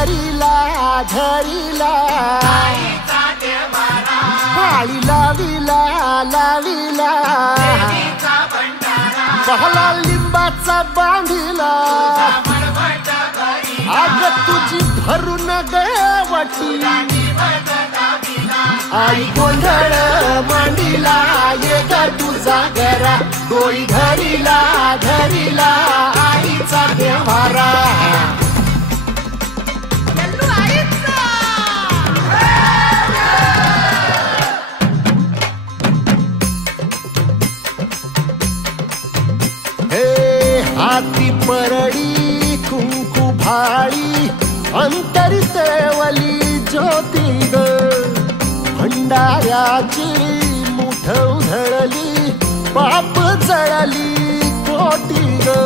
धरिला धरिला पाळी लाविला लाविला पहला लिंबाचा बांधिला आग तुझी भरून गवटी आई गोंधळ मांडिला ये ग तुझा घरा डोळी धरिला धरिला आईचा देवारा हाती परडी कुंकू भाळी अंतरी तेवली ज्योती ग भंडाऱ्याची मुठ उधळली पाप जळली कोटी ग